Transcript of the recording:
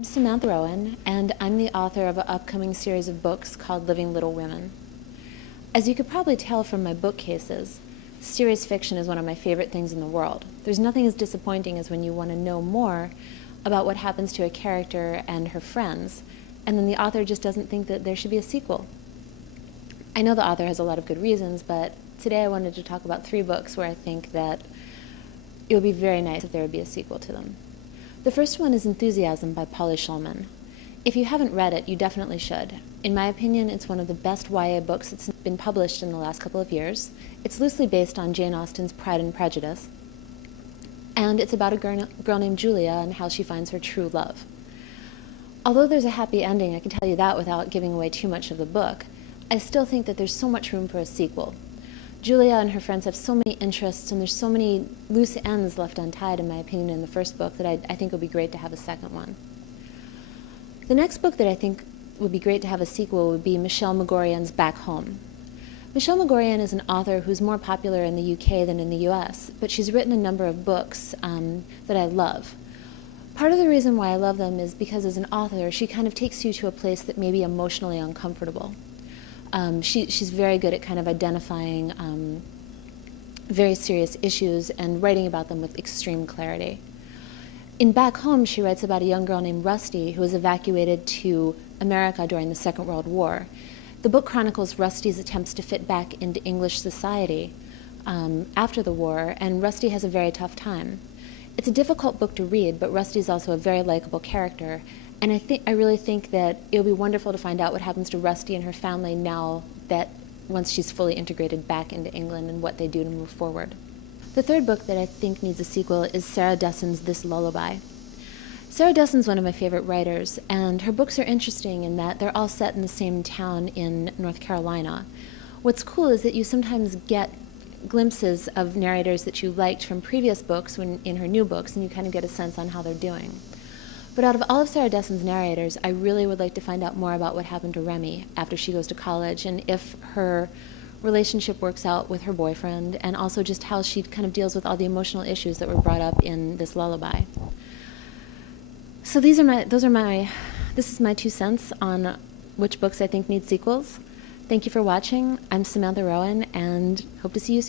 I'm Samantha Rowan, and I'm the author of an upcoming series of books called Living Little Women. As you could probably tell from my bookcases, serious fiction is one of my favorite things in the world. There's nothing as disappointing as when you want to know more about what happens to a character and her friends, and then the author just doesn't think that there should be a sequel. I know the author has a lot of good reasons, but today I wanted to talk about 3 books where I think that it would be very nice if there would be a sequel to them. The first one is Enthusiasm by Polly Shulman. If you haven't read it, you definitely should. In my opinion, it's one of the best YA books that's been published in the last couple of years. It's loosely based on Jane Austen's Pride and Prejudice, and it's about a girl named Julia and how she finds her true love. Although there's a happy ending, I can tell you that without giving away too much of the book, I still think that there's so much room for a sequel. Julia and her friends have so many interests, and there's so many loose ends left untied, in my opinion, in the first book that I think it would be great to have a second one. The next book that I think would be great to have a sequel would be Michelle Magorian's Back Home. Michelle Magorian is an author who's more popular in the UK than in the US, but she's written a number of books that I love. Part of the reason why I love them is because as an author, she kind of takes you to a place that may be emotionally uncomfortable. She's very good at kind of identifying very serious issues and writing about them with extreme clarity. In Back Home, she writes about a young girl named Rusty who was evacuated to America during the Second World War. The book chronicles Rusty's attempts to fit back into English society after the war, and Rusty has a very tough time. It's a difficult book to read, but Rusty's also a very likable character, and I really think that it would be wonderful to find out what happens to Rusty and her family now that once she's fully integrated back into England and what they do to move forward. The third book that I think needs a sequel is Sarah Dessen's This Lullaby. Sarah Dessen's one of my favorite writers, and her books are interesting in that they're all set in the same town in North Carolina. What's cool is that you sometimes get glimpses of narrators that you liked from previous books in her new books, and you kind of get a sense on how they're doing. But out of all of Sarah Dessen's narrators, I really would like to find out more about what happened to Remy after she goes to college, and if her relationship works out with her boyfriend, and also just how she kind of deals with all the emotional issues that were brought up in This Lullaby. So this is my 2 cents on which books I think need sequels. Thank you for watching. I'm Samantha Rowan, and hope to see you soon.